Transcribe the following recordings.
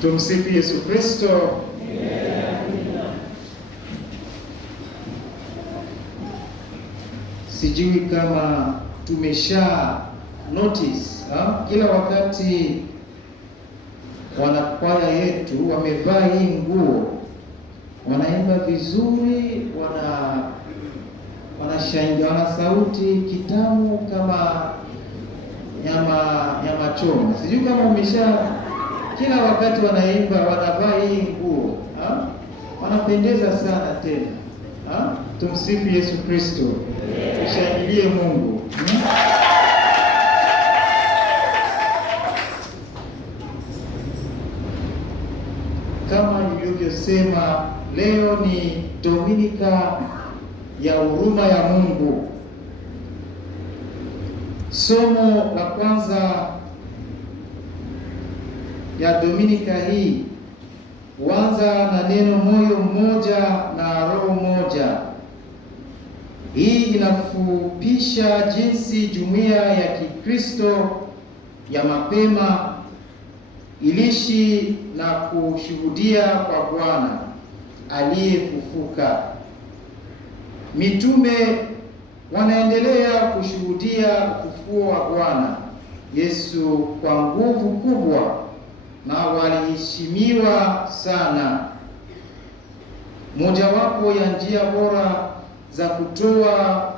Tumsifu Yesu Kristo. Sijui kama tumesha notice kila wakati wanakwaya yetu wamevaa hii nguo, wanaimba vizuri, wanashangilia, wana sauti kitamu kama nyama choma. Sijui kama kila wakati wanaimba, wanavaa hii nguo, wanapendeza sana tena. Tumsifu Yesu Kristo. Tushangilie Mungu. Kama nilivyosema, leo ni Dominika ya huruma ya Mungu. Somo la kwanza ya Dominika hii huanza na neno moyo mmoja na roho moja. Hii inafupisha jinsi jumuiya ya Kikristo ya mapema iliishi na kushuhudia kwa Bwana aliyefufuka. Mitume wanaendelea kushuhudia ufufuo wa Bwana Yesu kwa nguvu kubwa na waliheshimiwa sana. Mojawapo ya njia bora za kutoa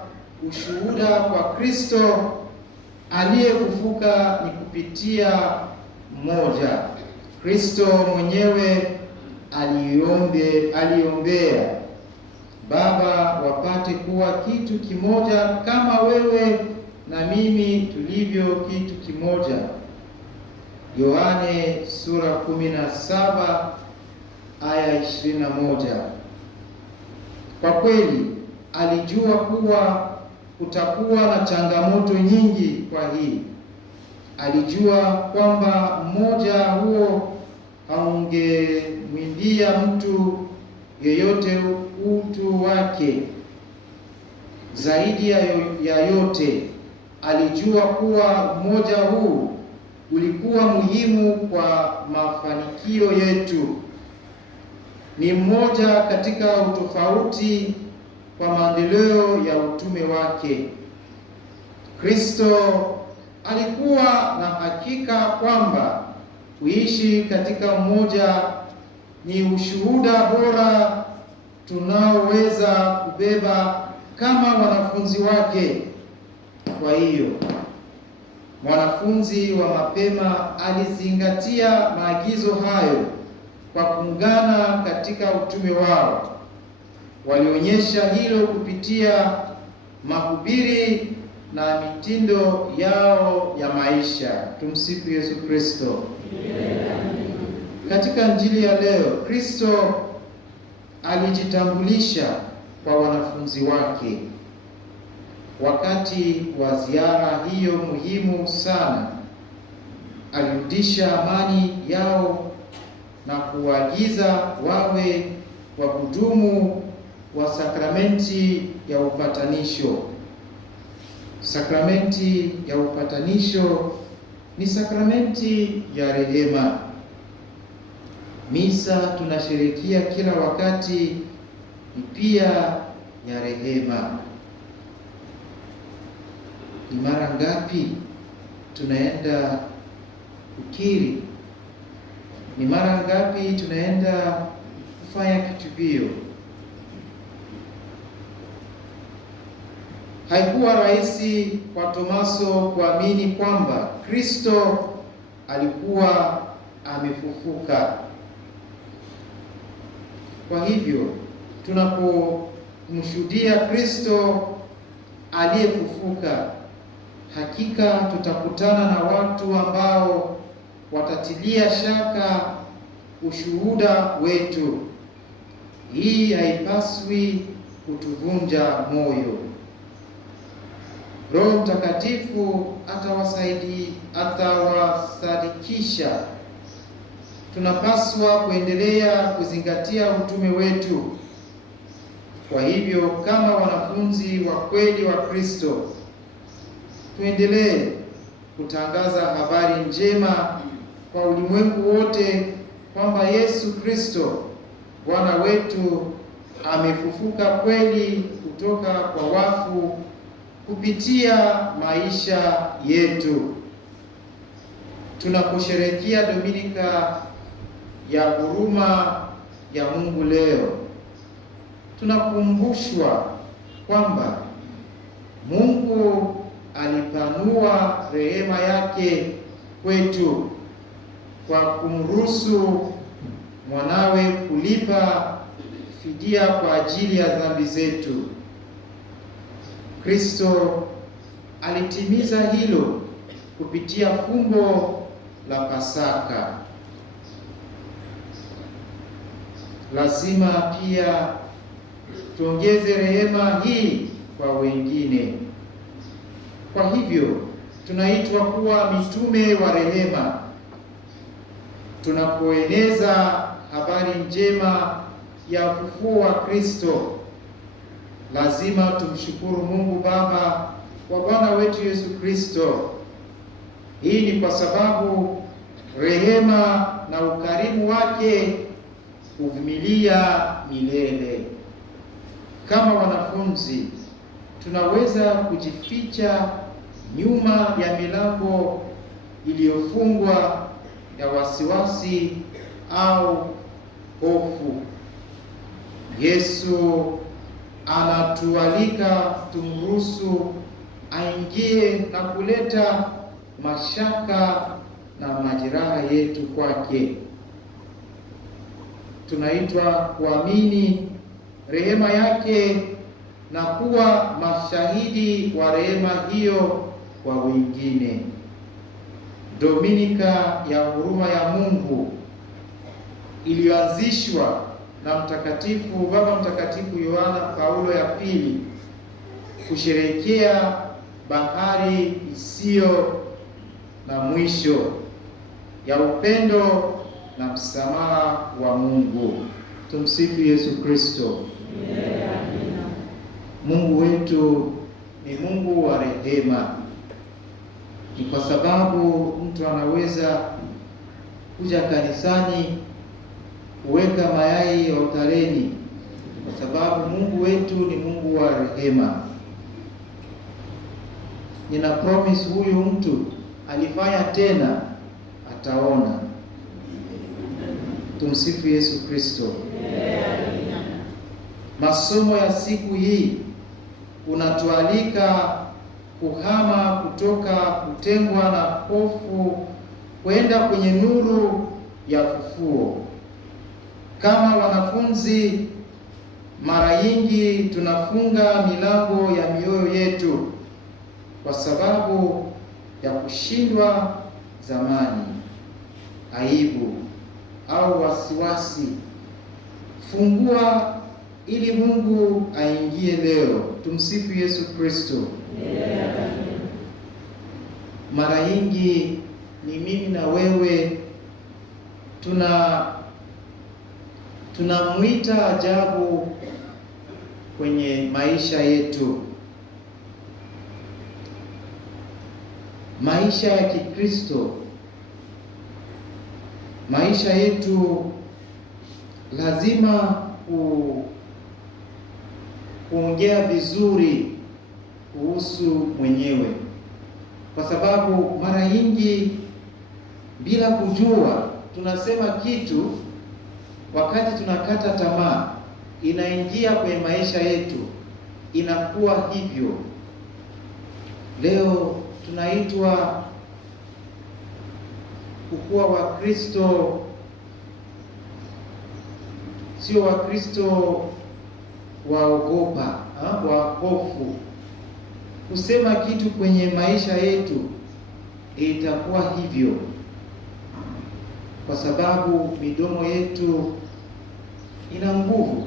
ushuhuda kwa Kristo aliyefufuka ni kupitia moja. Kristo mwenyewe aliombea Baba wapate kuwa kitu kimoja kama wewe na mimi tulivyo kitu kimoja. Yohane sura 17 aya 21. Kwa kweli alijua kuwa kutakuwa na changamoto nyingi. Kwa hii alijua kwamba mmoja huo haungemwindia mtu yeyote utu wake. Zaidi ya yote alijua kuwa mmoja huu ulikuwa muhimu kwa mafanikio yetu. Ni mmoja katika utofauti kwa maendeleo ya utume wake. Kristo alikuwa na hakika kwamba kuishi katika umoja ni ushuhuda bora tunaoweza kubeba kama wanafunzi wake. Kwa hiyo mwanafunzi wa mapema alizingatia maagizo hayo kwa kuungana katika utume wao. Walionyesha hilo kupitia mahubiri na mitindo yao ya maisha. Tumsifu Yesu Kristo. Katika Injili ya leo, Kristo alijitambulisha kwa wanafunzi wake. Wakati wa ziara hiyo muhimu sana, alirudisha amani yao na kuagiza wawe wahudumu wa sakramenti ya upatanisho. Sakramenti ya upatanisho ni sakramenti ya rehema. Misa tunasherehekea kila wakati ni pia ya rehema. Ni mara ngapi tunaenda kukiri? Ni mara ngapi tunaenda kufanya kitubio? Haikuwa rahisi kwa Tomaso kuamini kwamba Kristo alikuwa amefufuka. Kwa hivyo tunapomshuhudia Kristo aliyefufuka, hakika tutakutana na watu ambao watatilia shaka ushuhuda wetu. Hii haipaswi kutuvunja moyo. Roho Mtakatifu atawasadikisha. Tunapaswa kuendelea kuzingatia utume wetu. Kwa hivyo kama wanafunzi wa kweli wa Kristo, tuendelee kutangaza habari njema kwa ulimwengu wote kwamba Yesu Kristo Bwana wetu amefufuka kweli kutoka kwa wafu kupitia maisha yetu. Tunaposherehekea Dominika ya huruma ya Mungu leo, tunakumbushwa kwamba Mungu alipanua rehema yake kwetu kwa kumruhusu mwanawe kulipa fidia kwa ajili ya dhambi zetu. Kristo alitimiza hilo kupitia fumbo la Pasaka. Lazima pia tuongeze rehema hii kwa wengine. Kwa hivyo tunaitwa kuwa mitume wa rehema. Tunapoeneza habari njema ya ufufuo wa Kristo, lazima tumshukuru Mungu Baba kwa Bwana wetu Yesu Kristo. Hii ni kwa sababu rehema na ukarimu wake huvumilia milele. Kama wanafunzi, tunaweza kujificha nyuma ya milango iliyofungwa ya wasiwasi au hofu. Yesu anatualika tumruhusu aingie na kuleta mashaka na majeraha yetu kwake. Tunaitwa kuamini rehema yake na kuwa mashahidi wa rehema hiyo kwa wengine. Dominika ya huruma ya Mungu iliyoanzishwa na Baba Mtakatifu Yohana Paulo ya pili kusherehekea bahari isiyo na mwisho ya upendo na msamaha wa Mungu. Tumsifu Yesu Kristo. Mungu wetu ni Mungu wa rehema. Ni kwa sababu mtu anaweza kuja kanisani kuweka mayai altareni, kwa sababu Mungu wetu ni Mungu wa rehema. Nina promise huyu mtu alifanya tena ataona. Tumsifu Yesu Kristo. Masomo ya siku hii unatualika kuhama kutoka kutengwa na hofu kwenda kwenye nuru ya ufufuo. Kama wanafunzi, mara nyingi tunafunga milango ya mioyo yetu kwa sababu ya kushindwa zamani, aibu au wasiwasi. Fungua ili Mungu aingie leo. Tumsifu Yesu Kristo. Mara nyingi ni mimi na wewe tunamwita ajabu kwenye maisha yetu. Maisha ya Kikristo, maisha yetu lazima kuongea vizuri kuhusu mwenyewe, kwa sababu mara nyingi bila kujua tunasema kitu, wakati tunakata tamaa inaingia kwenye maisha yetu, inakuwa hivyo. Leo tunaitwa kukuwa Wakristo, sio Wakristo waogopa, wa hofu. Kusema kitu kwenye maisha yetu itakuwa hivyo, kwa sababu midomo yetu ina nguvu.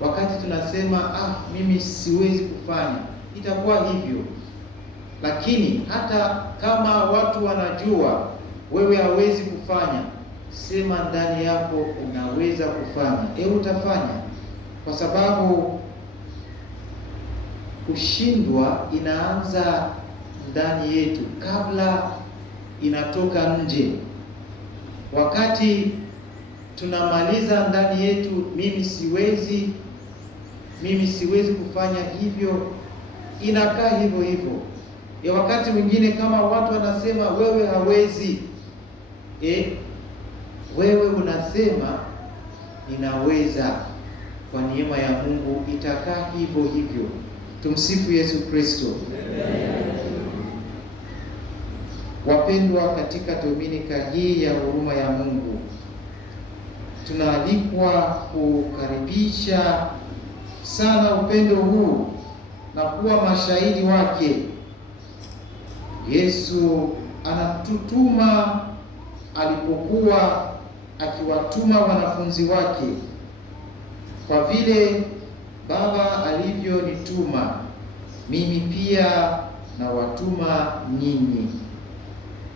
Wakati tunasema mimi siwezi kufanya, itakuwa hivyo. Lakini hata kama watu wanajua wewe hawezi kufanya, sema ndani yako unaweza kufanya. Utafanya, kwa sababu kushindwa inaanza ndani yetu kabla inatoka nje. wakati tunamaliza ndani yetu, mimi siwezi kufanya hivyo, inakaa hivyo hivyo. Wakati mwingine kama watu wanasema wewe hawezi, wewe unasema ninaweza, kwa neema ya Mungu itakaa hivyo hivyo. Tumsifu Yesu Kristo. Wapendwa, katika Dominika hii ya huruma ya Mungu tunaalikwa kukaribisha sana upendo huu na kuwa mashahidi wake. Yesu anatutuma alipokuwa akiwatuma wanafunzi wake, kwa vile Baba alivyonituma mimi pia na watuma nyinyi.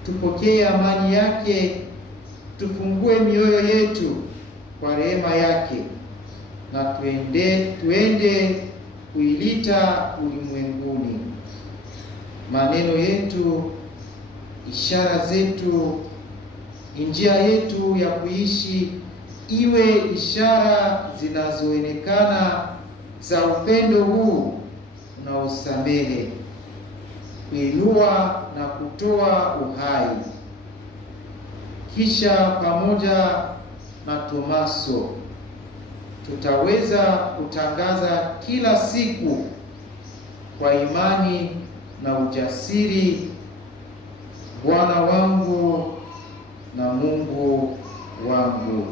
Tupokee amani yake, tufungue mioyo yetu kwa rehema yake, na tuende kuilita ulimwenguni. Maneno yetu, ishara zetu, njia yetu ya kuishi iwe ishara zinazoonekana za upendo huu unaosamehe, kuinua na kutoa uhai. Kisha pamoja na Tomaso tutaweza kutangaza kila siku kwa imani na ujasiri, Bwana wangu na Mungu wangu.